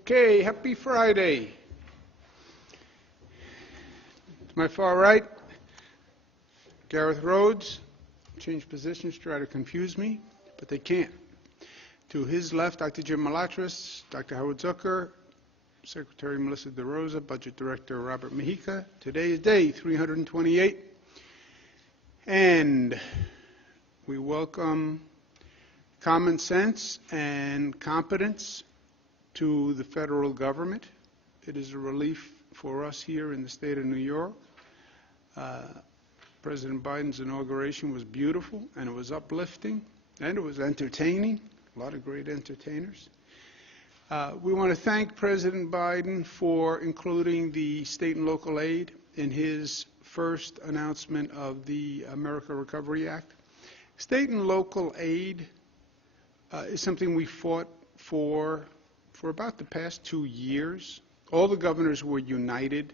Okay, happy Friday. To my far right, Gareth Rhodes. Change positions, try to confuse me, but they can't. To his left, Dr. Jim Malatras, Dr. Howard Zucker, Secretary Melissa DeRosa, Budget Director Robert Mejica. Today is day 328, and we welcome common sense and competence to the federal government. It is a relief for us here in the state of New York. President Biden's inauguration was beautiful, and it was uplifting, and it was entertaining. A lot of great entertainers. We want to thank President Biden for including the state and local aid in his first announcement of the America Recovery Act. State and local aid is something we fought for about the past 2 years. All the governors were united.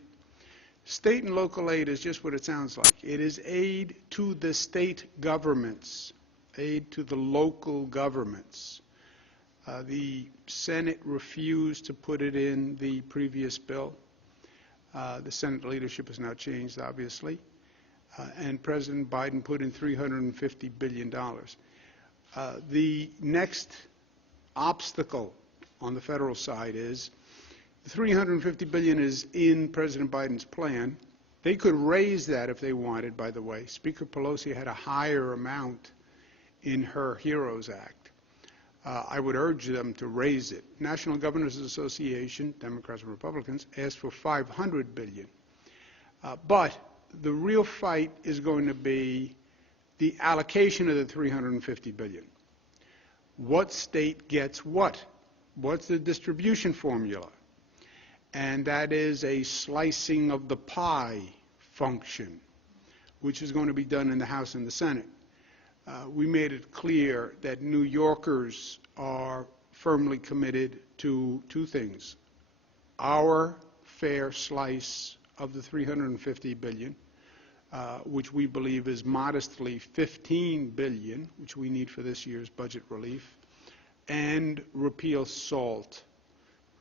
State and local aid is just what it sounds like. It is aid to the state governments, aid to the local governments. The Senate refused to put it in the previous bill. The Senate leadership has now changed, obviously. And President Biden put in $350 billion. The next obstacle on the federal side is the $350 billion is in President Biden's plan. They could raise that if they wanted, by the way. Speaker Pelosi had a higher amount in her HEROES Act. I would urge them to raise it. National Governors Association, Democrats and Republicans, asked for $500 billion. But the real fight is going to be the allocation of the $350 billion. What state gets what? What's the distribution formula? And that is a slicing of the pie function, which is going to be done in the House and the Senate. We made it clear that New Yorkers are firmly committed to two things: our fair slice of the $350 billion, which we believe is modestly $15 billion, which we need for this year's budget relief, and repeal SALT,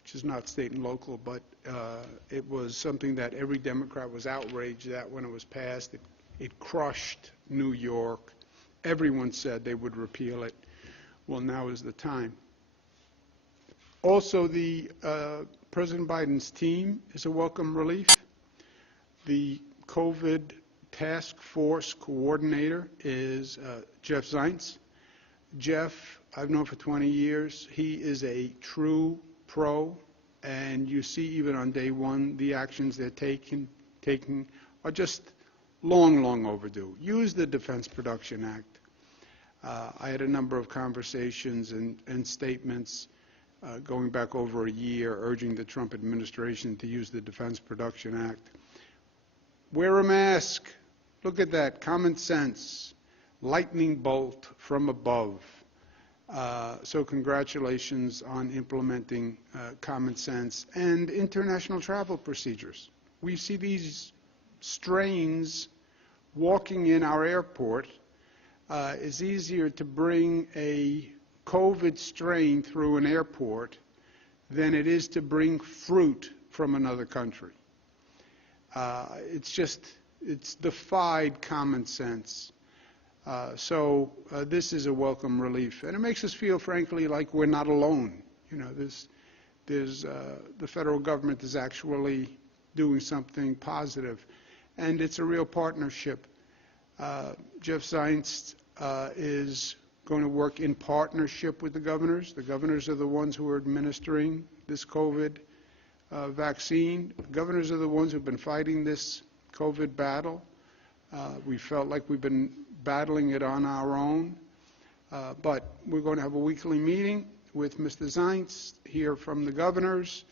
which is not state and local, but it was something that every Democrat was outraged at when it was passed. It crushed New York. Everyone said they would repeal it. Well, now is the time. Also, the President Biden's team is a welcome relief. The COVID task force coordinator is Jeff Zients. Jeff, I've known for 20 years. He is a true pro, and you see even on day one the actions they're taking are just long overdue. Use the Defense Production Act. I had a number of conversations and statements going back over a year urging the Trump administration to use the Defense Production Act. Wear a mask. Look at that. Common sense. Lightning bolt from above. So congratulations on implementing common sense and international travel procedures. We see these strains walking in our airport. It's easier to bring a COVID strain through an airport than it is to bring fruit from another country. It's defied common sense. So this is a welcome relief, and it makes us feel, frankly, like we're not alone. You know, the federal government is actually doing something positive, and it's a real partnership. Jeff Zients is going to work in partnership with the governors. The governors are the ones who are administering this COVID vaccine. The governors are the ones who've been fighting this COVID battle. We felt like we've been battling it on our own, but we're going to have a weekly meeting with Mr. Zients, hear from the governors,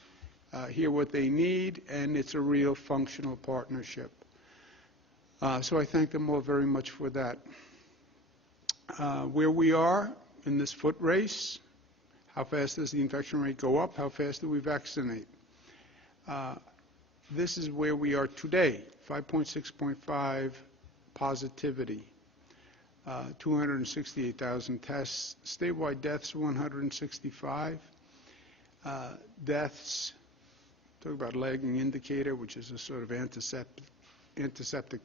hear what they need, and it's a real functional partnership. So I thank them all very much for that. Where we are in this foot race, how fast does the infection rate go up? How fast do we vaccinate? This is where we are today, 5.6.5 positivity, 268,000 tests, statewide deaths 165. Deaths, talk about lagging indicator, which is a sort of antiseptic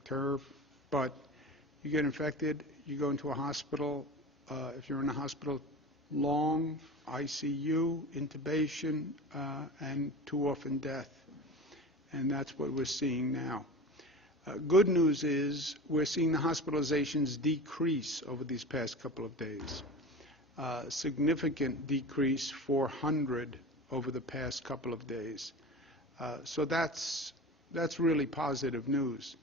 term, but you get infected, you go into a hospital. If you're in a hospital long, ICU, intubation, and too often death. And that's what we're seeing now. Good news is we're seeing the hospitalizations decrease over these past couple of days. Significant decrease, 400 over the past couple of days. So that's really positive news.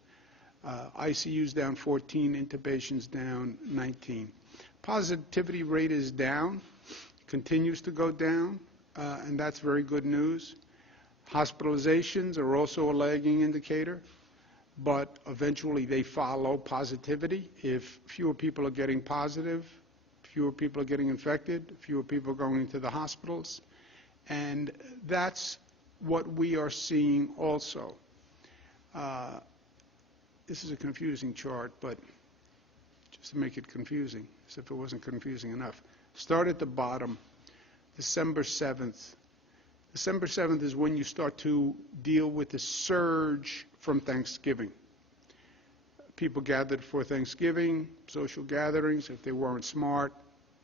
ICU's down 14, intubations down 19. Positivity rate is down, continues to go down, and that's very good news. Hospitalizations are also a lagging indicator, but eventually they follow positivity. If fewer people are getting positive, fewer people are getting infected, fewer people are going into the hospitals, and that's what we are seeing also. This is a confusing chart, but just to make it confusing, as if it wasn't confusing enough. Start at the bottom, December 7th. December 7th is when you start to deal with the surge from Thanksgiving. People gathered for Thanksgiving, social gatherings. If they weren't smart,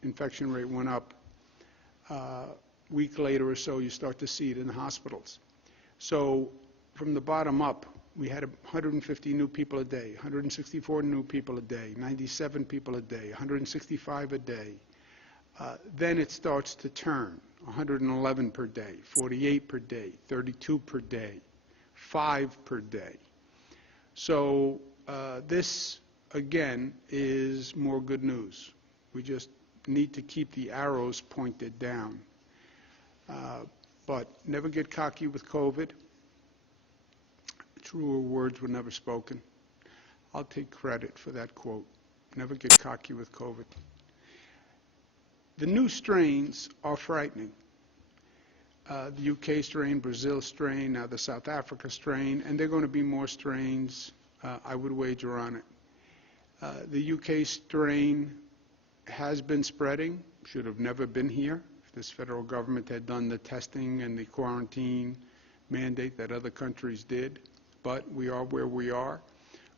infection rate went up. Week later or so, you start to see it in the hospitals. So from the bottom up, we had 150 new people a day, 164 new people a day, 97 people a day, 165 a day. Then it starts to turn, 111 per day, 48 per day, 32 per day, 5 per day. So this, again, is more good news. We just need to keep the arrows pointed down. But never get cocky with COVID. Truer words were never spoken. I'll take credit for that quote. Never get cocky with COVID. The new strains are frightening. The UK strain, Brazil strain, now the South Africa strain, and there are going to be more strains. I would wager on it. The UK strain has been spreading, should have never been here. If this federal government had done the testing and the quarantine mandate that other countries did. But we are where we are.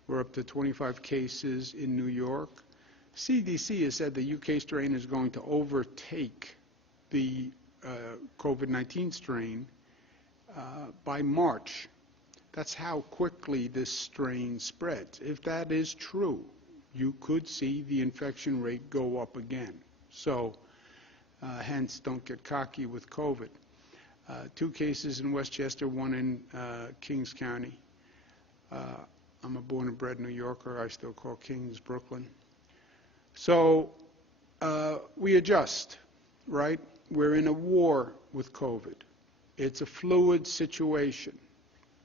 We're up to 25 cases in New York. CDC has said the UK strain is going to overtake the COVID-19 strain by March. That's how quickly this strain spreads. If that is true, you could see the infection rate go up again. So hence, don't get cocky with COVID. 2 cases in Westchester, 1 in Kings County. I'm a born and bred New Yorker. I still call Kings Brooklyn. So we adjust, right? We're in a war with COVID. It's a fluid situation.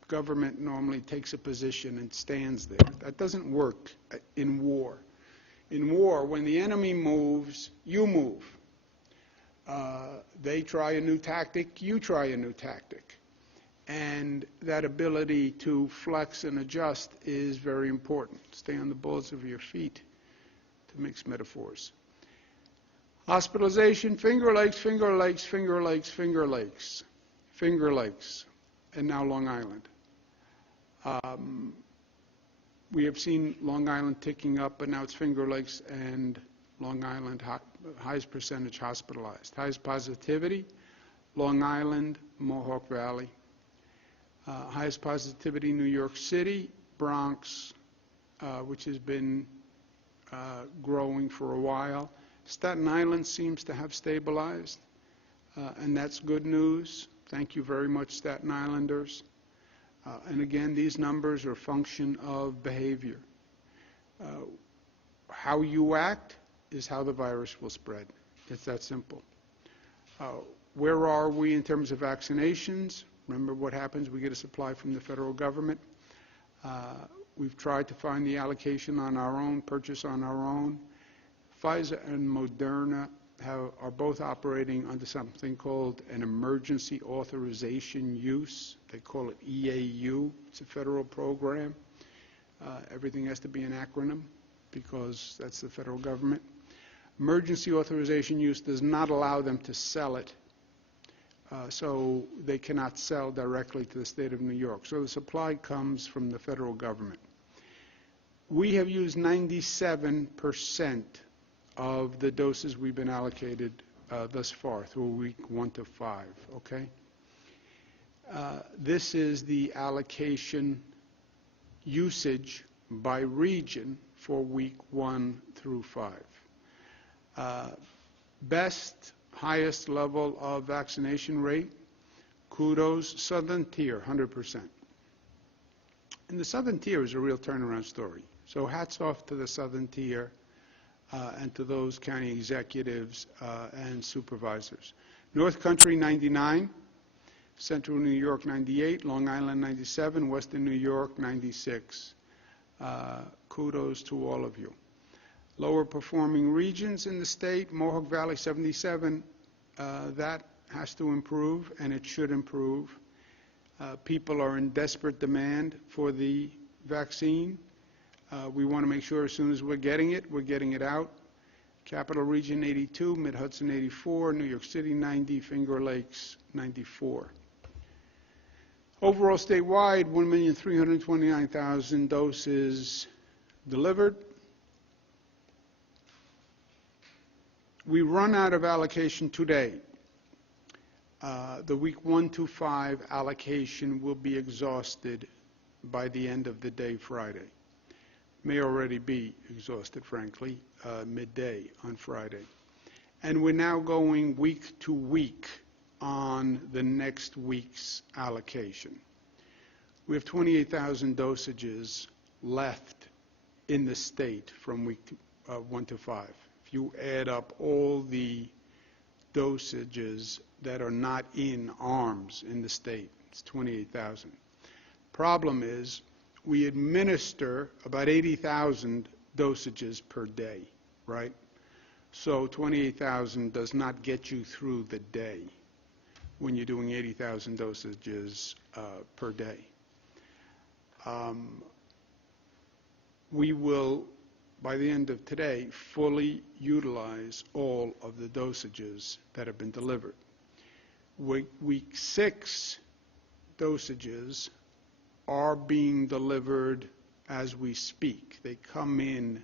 Government normally takes a position and stands there. That doesn't work in war. In war, when the enemy moves, you move. They try a new tactic, you try a new tactic. And that ability to flex and adjust is very important. Stay on the balls of your feet, to mix metaphors. Hospitalization, Finger Lakes, Finger Lakes, Finger Lakes, Finger Lakes, Finger Lakes, and now Long Island. We have seen Long Island ticking up, but now it's Finger Lakes and Long Island, highest percentage hospitalized. Highest positivity, Long Island, Mohawk Valley. Highest positivity, New York City, Bronx, which has been growing for a while. Staten Island seems to have stabilized, and that's good news. Thank you very much, Staten Islanders. And again, these numbers are a function of behavior. How you act is how the virus will spread. It's that simple. Where are we in terms of vaccinations? Remember what happens, we get a supply from the federal government. We've tried to find the allocation on our own, purchase on our own. Pfizer and Moderna are both operating under something called an emergency authorization use. They call it EAU. It's a federal program. Everything has to be an acronym because that's the federal government. Emergency authorization use does not allow them to sell it so they cannot sell directly to the state of New York. So the supply comes from the federal government. We have used 97% of the doses we've been allocated thus far through week 1 to 5, okay? This is the allocation usage by region for week 1 through 5. Best, highest level of vaccination rate, kudos, Southern Tier, 100%. And the Southern Tier is a real turnaround story. So hats off to the Southern Tier and to those county executives and supervisors. North Country, 99. Central New York, 98. Long Island, 97. Western New York, 96. Kudos to all of you. Lower performing regions in the state, Mohawk Valley, 77. That has to improve, and it should improve. People are in desperate demand for the vaccine. We want to make sure as soon as we're getting it out. Capital Region, 82. Mid-Hudson, 84. New York City, 90. Finger Lakes, 94. Overall statewide, 1,329,000 doses delivered. We run out of allocation today. The week 1 to 5 allocation will be exhausted by the end of the day Friday. May already be exhausted, frankly, midday on Friday. And we're now going week to week on the next week's allocation. We have 28,000 dosages left in the state from week 1 to 5. If you add up all the dosages that are not in arms in the state, it's 28,000. Problem is, we administer about 80,000 dosages per day, right? So 28,000 does not get you through the day when you're doing 80,000 dosages per day. We will, by the end of today, fully utilize all of the dosages that have been delivered. Week 6 dosages are being delivered as we speak. They come in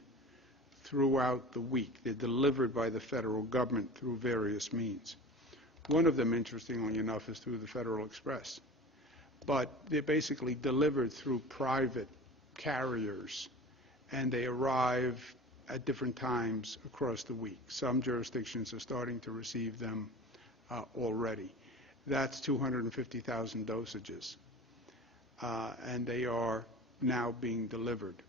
throughout the week. They're delivered by the federal government through various means. One of them, interestingly enough, is through the Federal Express. But they're basically delivered through private carriers, and they arrive at different times across the week. Some jurisdictions are starting to receive them already. That's 250,000 dosages. And they are now being delivered.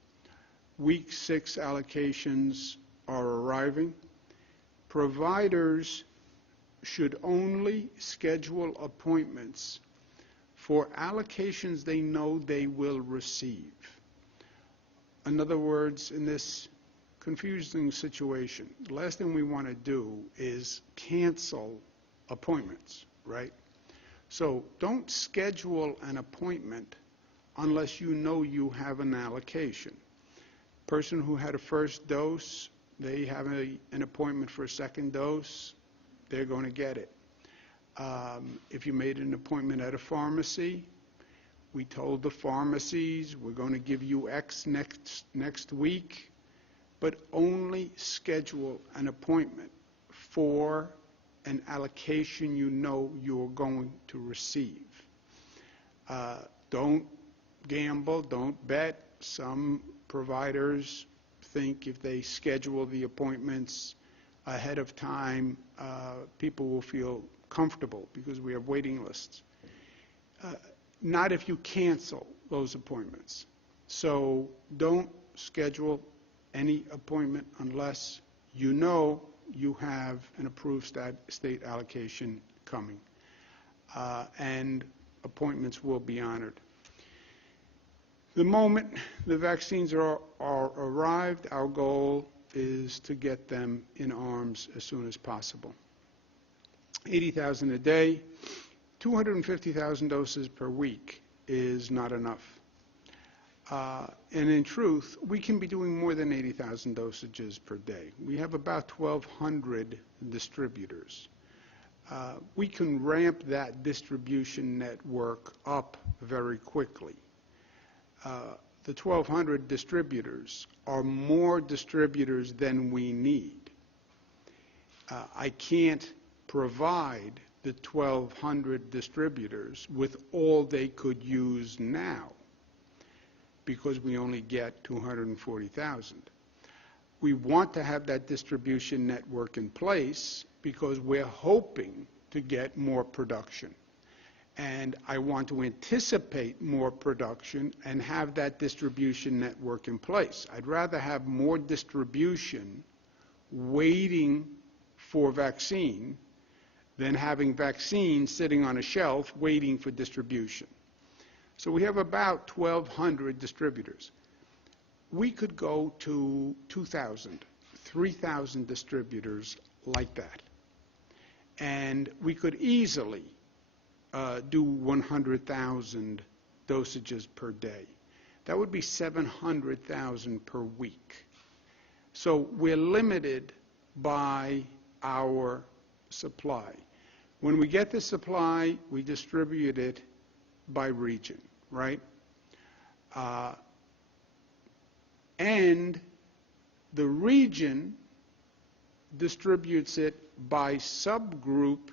Week 6 allocations are arriving. Providers should only schedule appointments for allocations they know they will receive. In other words, in this confusing situation, the last thing we want to do is cancel appointments, right? So don't schedule an appointment unless you know you have an allocation. Person who had a first dose, they have an appointment for a second dose, they're going to get it. If you made an appointment at a pharmacy, we told the pharmacies we're going to give you X next week, but only schedule an appointment for an allocation you know you're going to receive. Don't gamble, don't bet. Some providers think if they schedule the appointments ahead of time, people will feel comfortable because we have waiting lists. Not if you cancel those appointments. So don't schedule any appointment unless you know you have an approved state allocation coming. And appointments will be honored. The moment the vaccines are arrived, our goal is to get them in arms as soon as possible. 80,000 a day, 250,000 doses per week is not enough. And in truth, we can be doing more than 80,000 dosages per day. We have about 1,200 distributors. we can ramp that distribution network up very quickly. The 1,200 distributors are more distributors than we need. I can't provide the 1,200 distributors with all they could use now because we only get 240,000. We want to have that distribution network in place because we're hoping to get more production. And I want to anticipate more production and have that distribution network in place. I'd rather have more distribution waiting for vaccine than having vaccine sitting on a shelf waiting for distribution. So we have about 1,200 distributors. We could go to 2,000, 3,000 distributors like that. And we could easily do 100,000 dosages per day. That would be 700,000 per week. So we're limited by our supply. When we get the supply, we distribute it by region, right? And the region distributes it by subgroup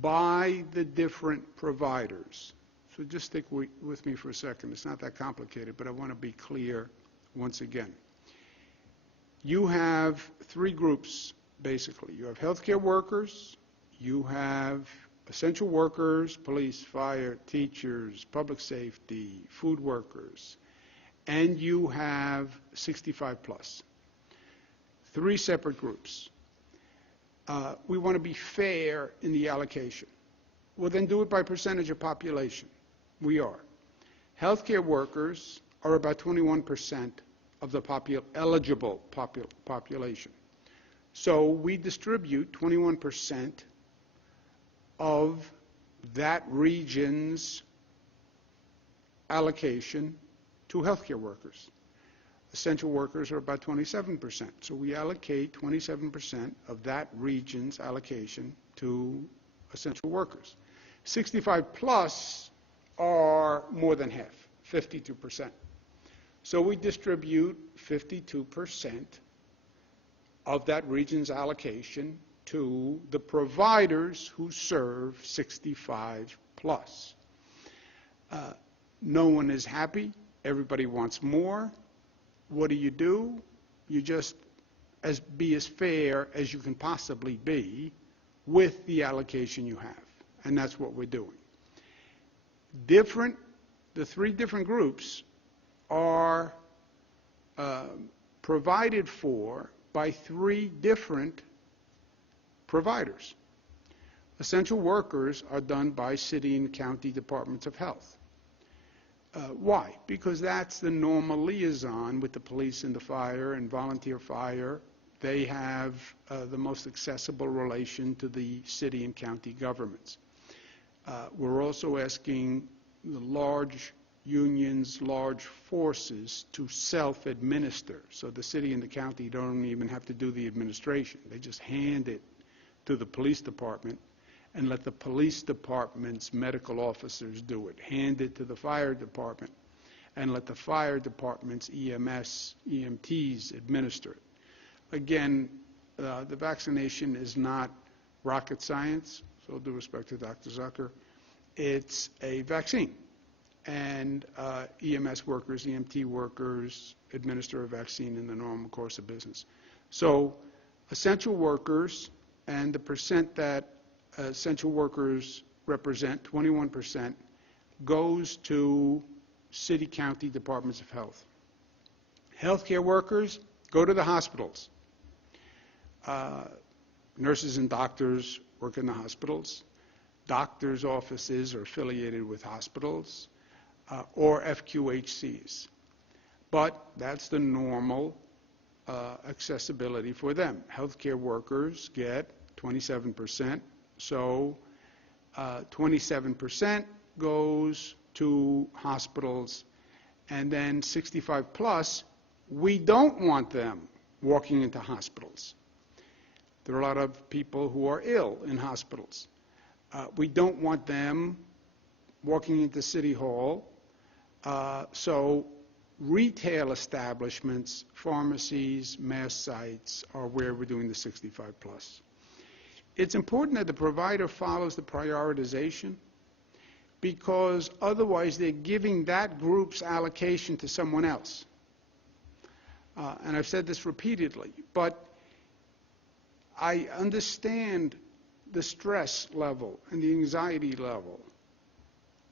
by the different providers. So just stick with me for a second. It's not that complicated, but I want to be clear once again. You have three groups, basically. You have healthcare workers, you have essential workers, police, fire, teachers, public safety, food workers, and you have 65 plus. Three separate groups. We want to be fair in the allocation. Well, then do it by percentage of population. We are. Healthcare workers are about 21% of the eligible population. So we distribute 21% of that region's allocation to healthcare workers. Essential workers are about 27%. So we allocate 27% of that region's allocation to essential workers. 65 plus are more than half, 52%. So we distribute 52% of that region's allocation to the providers who serve 65 plus. No one is happy. Everybody wants more. What do? You just be as fair as you can possibly be with the allocation you have. And that's what we're doing. The three different groups are provided for by three different providers. Essential workers are done by city and county departments of health. Why? Because that's the normal liaison with the police and the fire and volunteer fire. They have the most accessible relation to the city and county governments. We're also asking the large unions, large forces to self-administer. So the city and the county don't even have to do the administration. They just hand it to the police department and let the police department's medical officers do it. Hand it to the fire department and let the fire department's EMS, EMTs administer it. Again, the vaccination is not rocket science, so with due respect to Dr. Zucker. It's a vaccine. And EMS workers, EMT workers administer a vaccine in the normal course of business. So essential workers and the percent that essential workers represent, 21%, goes to city, county departments of health. Healthcare workers go to the hospitals. Nurses and doctors work in the hospitals. Doctors' offices are affiliated with hospitals or FQHCs. But that's the normal accessibility for them. Healthcare workers get 27%. So 27% goes to hospitals, and then 65 plus, we don't want them walking into hospitals. There are a lot of people who are ill in hospitals. We don't want them walking into City Hall. So retail establishments, pharmacies, mass sites are where we're doing the 65 plus. It's important that the provider follows the prioritization, because otherwise they're giving that group's allocation to someone else. And I've said this repeatedly, but I understand the stress level and the anxiety level.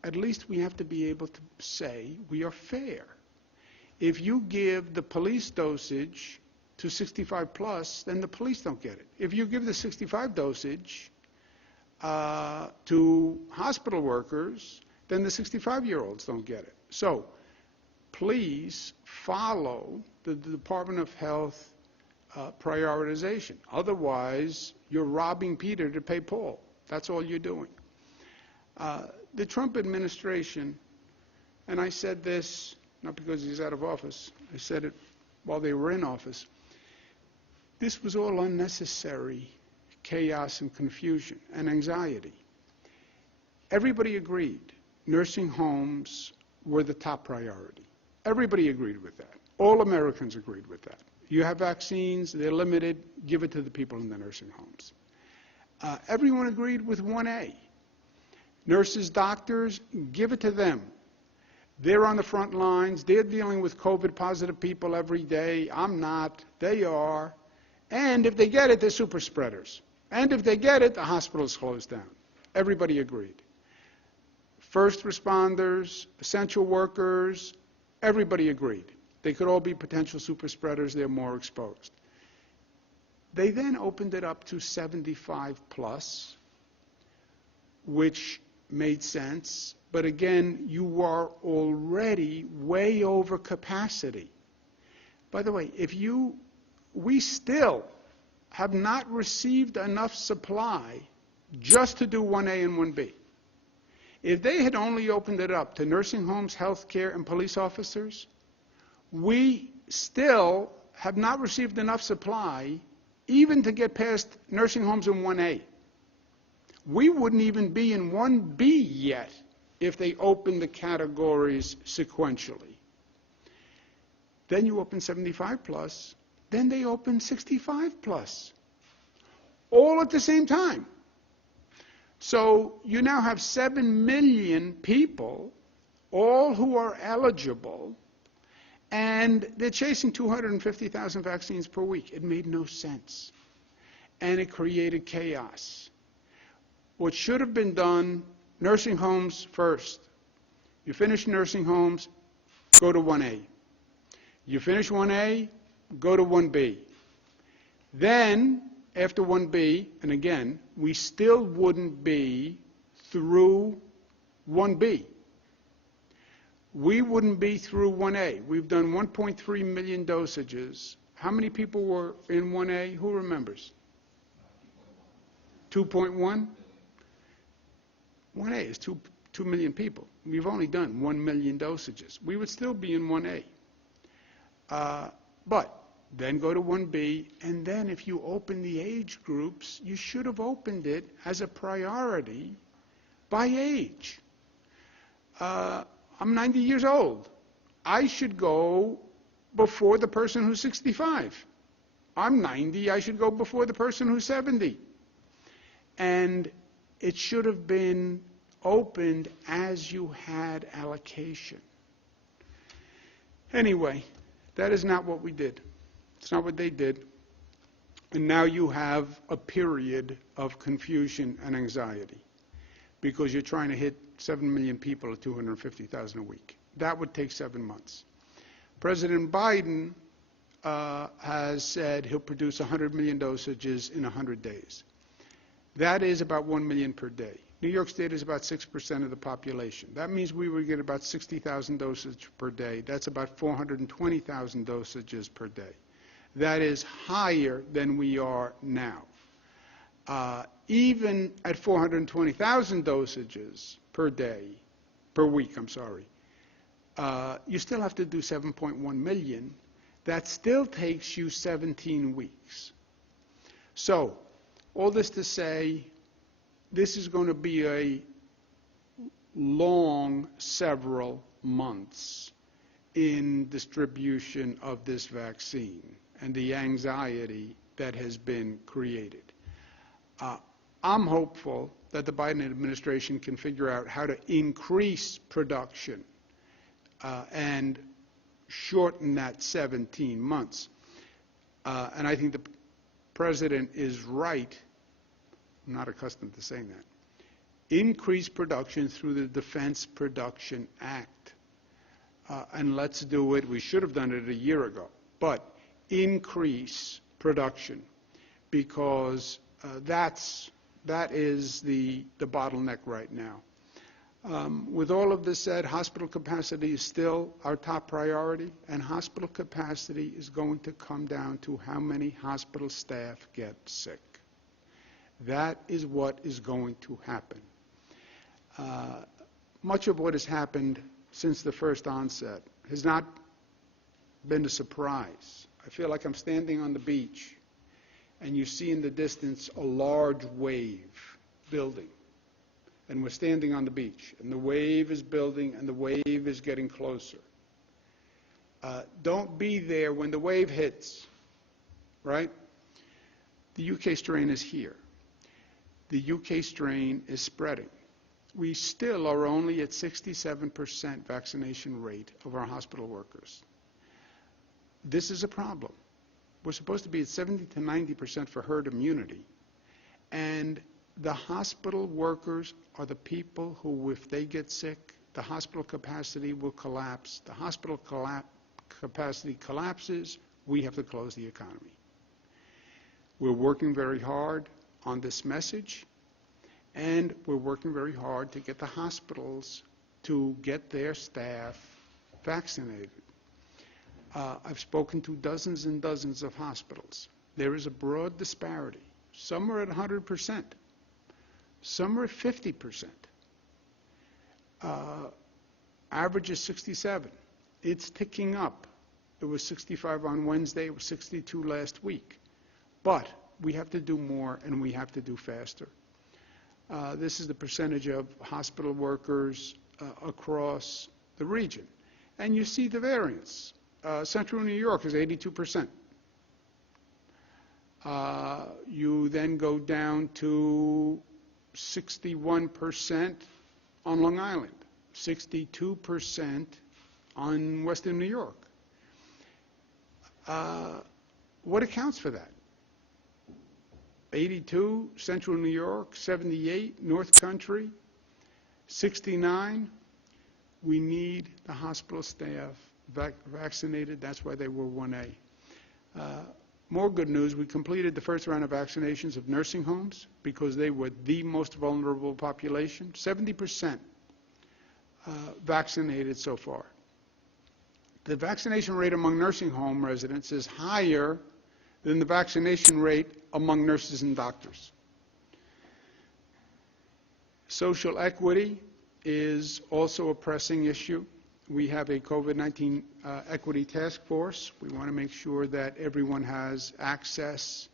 At least we have to be able to say we are fair. If you give the police dosage to 65 plus, then the police don't get it. If you give the 65 dosage to hospital workers, then the 65-year-olds don't get it. So please follow the Department of Health prioritization. Otherwise, you're robbing Peter to pay Paul. That's all you're doing. The Trump administration, and I said this not because he's out of office, I said it while they were in office, this was all unnecessary chaos and confusion and anxiety. Everybody agreed nursing homes were the top priority. Everybody agreed with that. All Americans agreed with that. You have vaccines, they're limited, give it to the people in the nursing homes. Everyone agreed with 1A. Nurses, doctors, give it to them. They're on the front lines. They're dealing with COVID-positive people every day. I'm not. They are. And if they get it, they're super spreaders. And if they get it, the hospital's closed down. Everybody agreed. First responders, essential workers, everybody agreed. They could all be potential super spreaders. They're more exposed. They then opened it up to 75 plus, which made sense. But again, you are already way over capacity. By the way, we still have not received enough supply just to do 1A and 1B. If they had only opened it up to nursing homes, healthcare, and police officers, we still have not received enough supply even to get past nursing homes in 1A. We wouldn't even be in 1B yet if they opened the categories sequentially. Then you open 75 plus, then they open 65 plus, all at the same time. So you now have 7 million people, all who are eligible, and they're chasing 250,000 vaccines per week. It made no sense. And it created chaos. What should have been done, nursing homes first. You finish nursing homes, go to 1A. You finish 1A, go to 1B. Then, after 1B, and again, we still wouldn't be through 1B. We wouldn't be through 1A. We've done 1.3 million dosages. How many people were in 1A? Who remembers? 2.1? 1A is 2 million people. We've only done 1 million dosages. We would still be in 1A. But then go to 1B, and then if you open the age groups, you should have opened it as a priority by age. I'm 90 years old. I should go before the person who's 65. I'm 90, I should go before the person who's 70. And it should have been opened as you had allocation. Anyway, that is not what we did. It's not what they did. And now you have a period of confusion and anxiety because you're trying to hit 7 million people at 250,000 a week. That would take 7 months. President Biden has said he'll produce 100 million dosages in 100 days. That is about 1 million per day. New York State is about 6% of the population. That means we would get about 60,000 dosages per day. That's about 420,000 dosages per day. That is higher than we are now. Even at 420,000 dosages per week, you still have to do 7.1 million. That still takes you 17 weeks. So All this to say, this is going to be a long several months in distribution of this vaccine and the anxiety that has been created. I'm hopeful that the Biden administration can figure out how to increase production and shorten that 17 months. And I think the President is right. I'm not accustomed to saying that. Increase production through the Defense Production Act. And let's do it. We should have done it a year ago. But increase production, because that is the bottleneck right now. With all of this said, hospital capacity is still our top priority, and hospital capacity is going to come down to how many hospital staff get sick. That is what is going to happen. Much of what has happened since the first onset has not been a surprise. I feel like I'm standing on the beach, and you see in the distance a large wave building. And we're standing on the beach, and the wave is building, and the wave is getting closer. Don't be there when the wave hits, right? The UK strain is here. The UK strain is spreading. We still are only at 67% vaccination rate of our hospital workers. This is a problem. We're supposed to be at 70 to 90% for herd immunity. And the hospital workers are the people who, if they get sick, the hospital capacity will collapse. The hospital capacity collapses, we have to close the economy. We're working very hard on this message, and we're working very hard to get the hospitals to get their staff vaccinated. I've spoken to dozens and dozens of hospitals. There is a broad disparity. Some are at 100%. Some are at 50%. Average is 67. It's ticking up. It was 65 on Wednesday. It was 62 last week. But we have to do more, and we have to do faster. This is the percentage of hospital workers across the region. And you see the variance. Central New York is 82%. You then go down to 61% on Long Island, 62% on Western New York. What accounts for that? 82, Central New York, 78, North Country, 69. We need the hospital staff vaccinated. That's why they were 1A. More good news, we completed the first round of vaccinations of nursing homes because they were the most vulnerable population. 70% vaccinated so far. The vaccination rate among nursing home residents is higher than the vaccination rate among nurses and doctors. Social equity is also a pressing issue. We have a COVID-19 equity task force. We want to make sure that everyone has access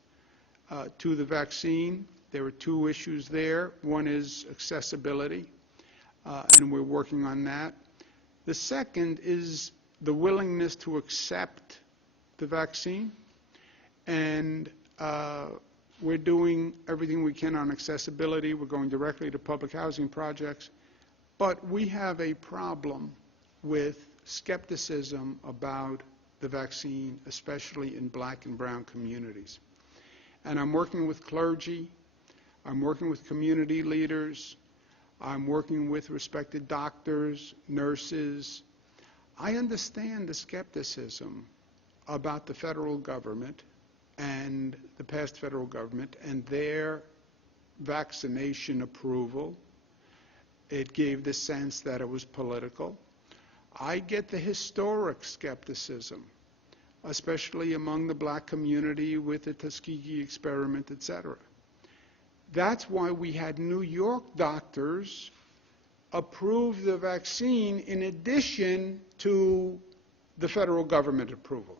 to the vaccine. There are two issues there. One is accessibility, and we're working on that. The second is the willingness to accept the vaccine, and we're doing everything we can on accessibility. We're going directly to public housing projects, but we have a problem with skepticism about the vaccine, especially in black and brown communities. And I'm working with clergy, I'm working with community leaders, I'm working with respected doctors, nurses. I understand the skepticism about the federal government and the past federal government and their vaccination approval. It gave the sense that it was political. I get the historic skepticism, especially among the black community with the Tuskegee experiment, etc. That's why we had New York doctors approve the vaccine in addition to the federal government approval.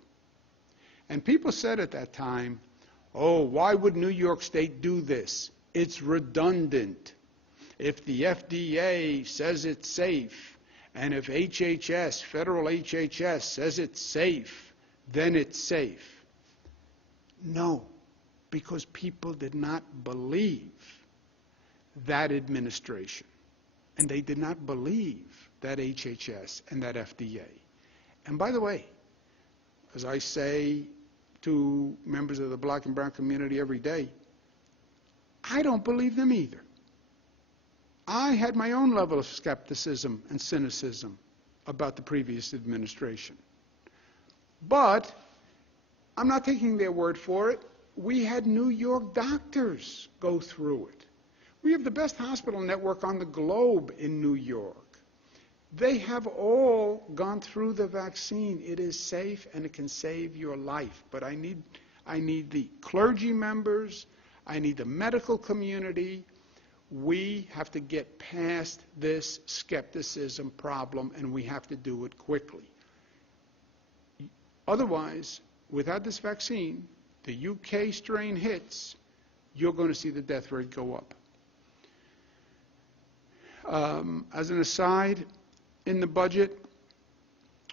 And people said at that time, Oh, why would New York State do this? It's redundant. If the FDA says it's safe, and if HHS, federal HHS, says it's safe, then it's safe. No, because people did not believe that administration, and they did not believe that HHS and that FDA. And by the way, as I say to members of the black and brown community every day, I don't believe them either. I had my own level of skepticism and cynicism about the previous administration. But I'm not taking their word for it. We had New York doctors go through it. We have the best hospital network on the globe in New York. They have all gone through the vaccine. It is safe and it can save your life. But I need the clergy members, I need the medical community. We have to get past this skepticism problem, and we have to do it quickly. Otherwise, without this vaccine, the UK strain hits, you're going to see the death rate go up. As an aside, in the budget,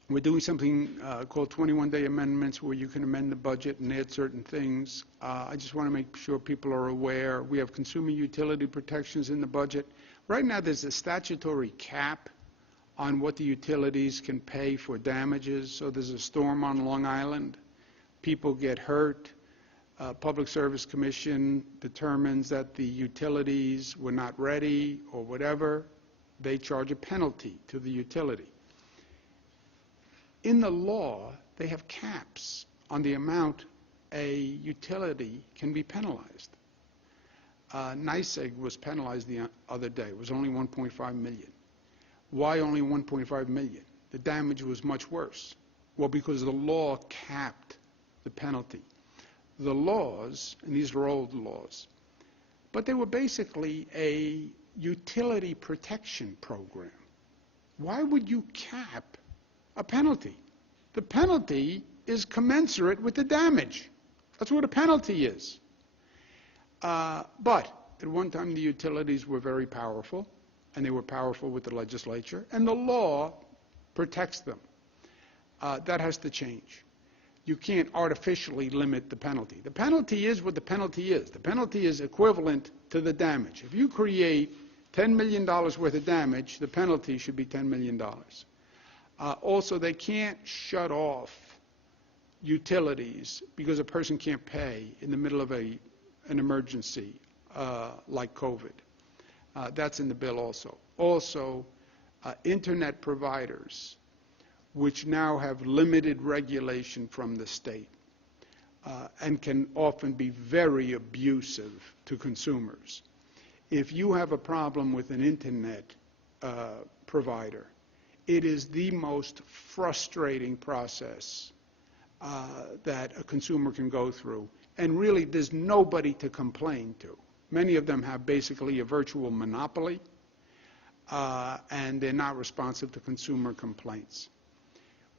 we're doing something called 21-day amendments, where you can amend the budget and add certain things. I just want to make sure people are aware. We have consumer utility protections in the budget. Right now, there's a statutory cap on what the utilities can pay for damages. So there's a storm on Long Island. People get hurt. Public Service Commission determines that the utilities were not ready or whatever. They charge a penalty to the utility. In the law, they have caps on the amount a utility can be penalized. NYSEG was penalized the other day. It was only $1.5 million. Why only $1.5 million? The damage was much worse. Well, because the law capped the penalty. The laws, and these are old laws, but they were basically a utility protection program. Why would you cap a penalty? The penalty is commensurate with the damage. That's what a penalty is. But at one time the utilities were very powerful, and they were powerful with the legislature, and the law protects them. That has to change. You can't artificially limit the penalty. The penalty is what the penalty is. The penalty is equivalent to the damage. If you create $10 million worth of damage, the penalty should be $10 million. Also, they can't shut off utilities because a person can't pay in the middle of an emergency like COVID. That's in the bill also. Also, internet providers, which now have limited regulation from the state and can often be very abusive to consumers. If you have a problem with an internet provider, it is the most frustrating process that a consumer can go through. And really, there's nobody to complain to. Many of them have basically a virtual monopoly, and they're not responsive to consumer complaints.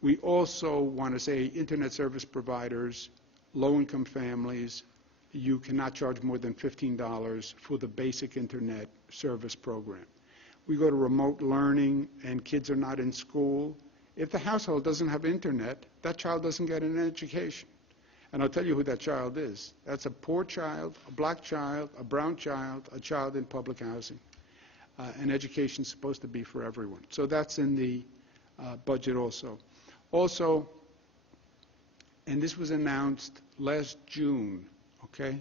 We also want to say internet service providers, low-income families, you cannot charge more than $15 for the basic internet service program. We go to remote learning and kids are not in school. If the household doesn't have internet, that child doesn't get an education. And I'll tell you who that child is. That's a poor child, a black child, a brown child, a child in public housing. And education is supposed to be for everyone. So that's in the budget also. Also, and this was announced last June, okay,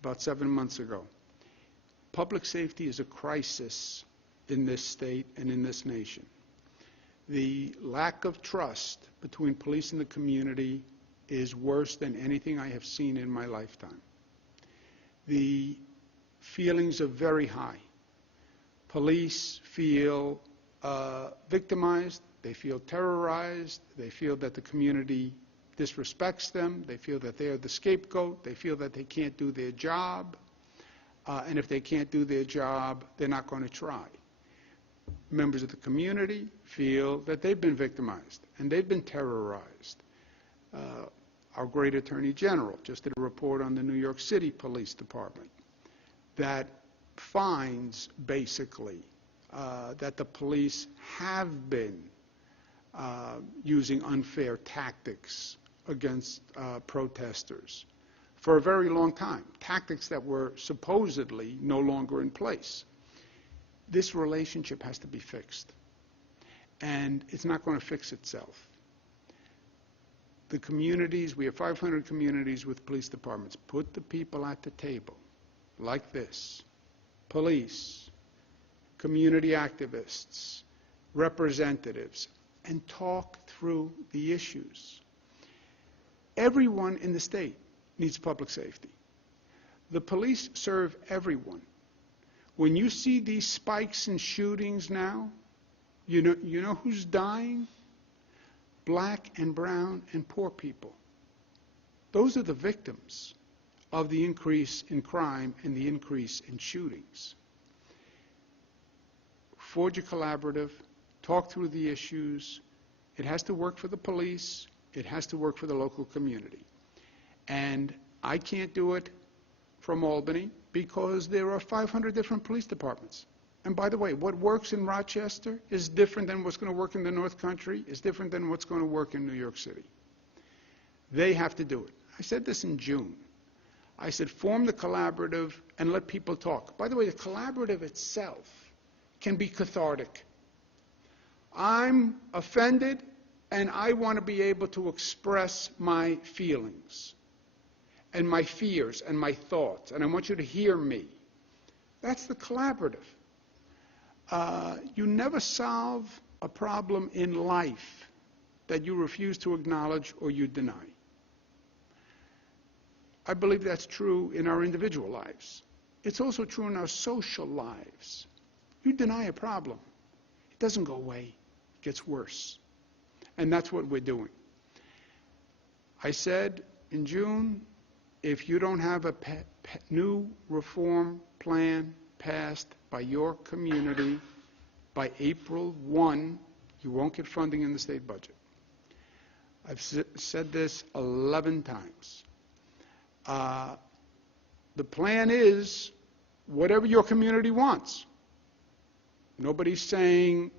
about 7 months ago, public safety is a crisis in this state and in this nation. The lack of trust between police and the community is worse than anything I have seen in my lifetime. The feelings are very high. Police feel victimized, they feel terrorized, they feel that the community disrespects them, they feel that they are the scapegoat, they feel that they can't do their job, and if they can't do their job, they're not going to try. Members of the community feel that they've been victimized and they've been terrorized. Our great Attorney General just did a report on the New York City Police Department that finds basically that the police have been using unfair tactics against protesters for a very long time, tactics that were supposedly no longer in place. This relationship has to be fixed, and it's not going to fix itself. The communities, we have 500 communities with police departments. Put the people at the table like this: police, community activists, representatives, and talk through the issues. Everyone in the state needs public safety. The police serve everyone. When you see these spikes in shootings now, you know who's dying? Black and brown and poor people. Those are the victims of the increase in crime and the increase in shootings. Forge a collaborative, talk through the issues. It has to work for the police. It has to work for the local community. And I can't do it from Albany because there are 500 different police departments. And by the way, what works in Rochester is different than what's going to work in the North Country, is different than what's going to work in New York City. They have to do it. I said this in June. I said, form the collaborative and let people talk. By the way, the collaborative itself can be cathartic. I'm offended, and I want to be able to express my feelings and my fears and my thoughts, and I want you to hear me. That's the collaborative. You never solve a problem in life that you refuse to acknowledge or you deny. I believe that's true in our individual lives. It's also true in our social lives. You deny a problem, it doesn't go away, it gets worse. And that's what we're doing. I said in June, if you don't have a new reform plan passed by your community by April 1, you won't get funding in the state budget. I've said this 11 times. The plan is whatever your community wants. Nobody's saying,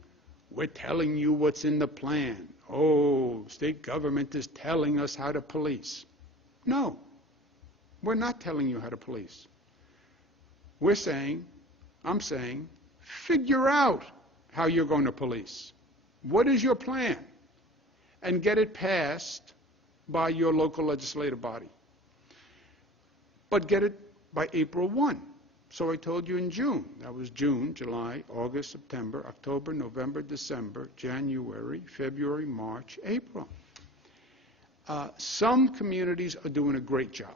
we're telling you what's in the plan. Oh, state government is telling us how to police. No, we're not telling you how to police. We're saying, I'm saying, figure out how you're going to police. What is your plan? And get it passed by your local legislative body. But get it by April 1. So I told you in June. That was June, July, August, September, October, November, December, January, February, March, April. Some communities are doing a great job.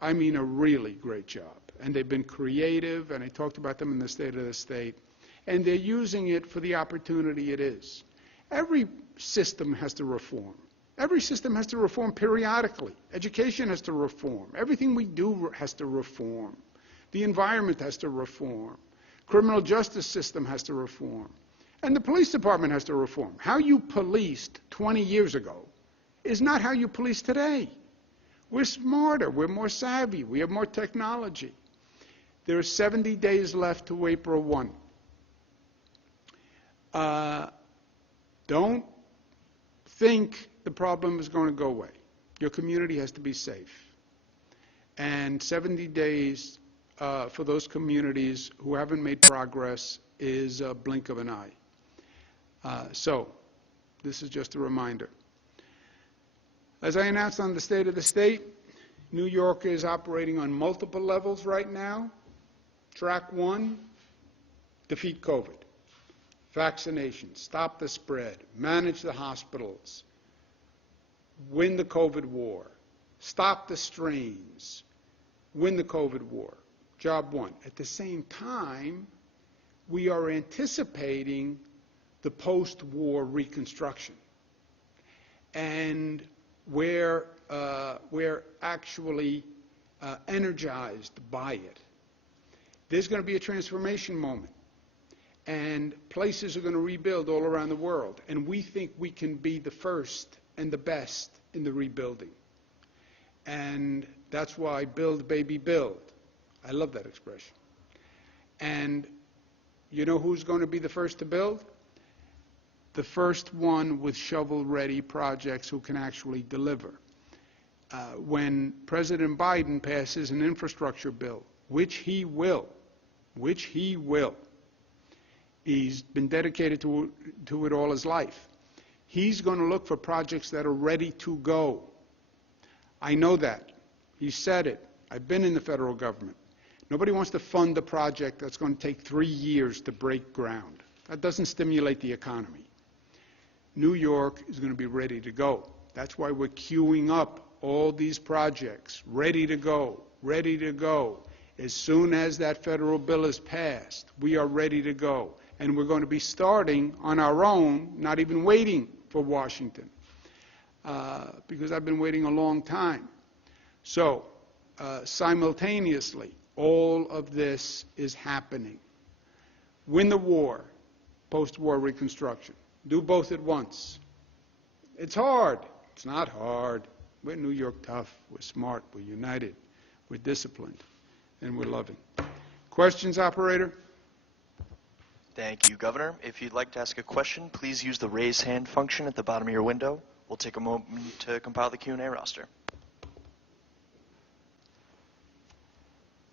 I mean a really great job. And they've been creative, and I talked about them in the State of the State. And they're using it for the opportunity it is. Every system has to reform. Every system has to reform periodically. Education has to reform. Everything we do has to reform. The environment has to reform. Criminal justice system has to reform. And the police department has to reform. How you policed 20 years ago is not how you police today. We're smarter. We're more savvy. We have more technology. There are 70 days left to April 1. Don't think the problem is going to go away. Your community has to be safe. And 70 days for those communities who haven't made progress is a blink of an eye. So this is just a reminder. As I announced on the State of the State, New York is operating on multiple levels right now. Track 1, defeat COVID. Vaccination, stop the spread, manage the hospitals, win the COVID war, stop the strains, win the COVID war. Job 1. At the same time, we are anticipating the post-war reconstruction. And we're actually energized by it. There's going to be a transformation moment. And places are going to rebuild all around the world. And we think we can be the first and the best in the rebuilding. And that's why build, baby, build. I love that expression. And you know who's going to be the first to build? The first one with shovel-ready projects who can actually deliver. When President Biden passes an infrastructure bill, which he will, he's been dedicated to it all his life. He's going to look for projects that are ready to go. I know that. He said it. I've been in the federal government. Nobody wants to fund a project that's going to take 3 years to break ground. That doesn't stimulate the economy. New York is going to be ready to go. That's why we're queuing up all these projects, ready to go, ready to go. As soon as that federal bill is passed, we are ready to go. And we're going to be starting on our own, not even waiting for Washington, because I've been waiting a long time. So, simultaneously, all of this is happening. Win the war, post-war reconstruction. Do both at once. It's hard. It's not hard. We're New York tough. We're smart. We're united. We're disciplined. And we're loving. Questions, operator? Thank you, Governor. If you'd like to ask a question, please use the raise hand function at the bottom of your window. We'll take a moment to compile the Q&A roster.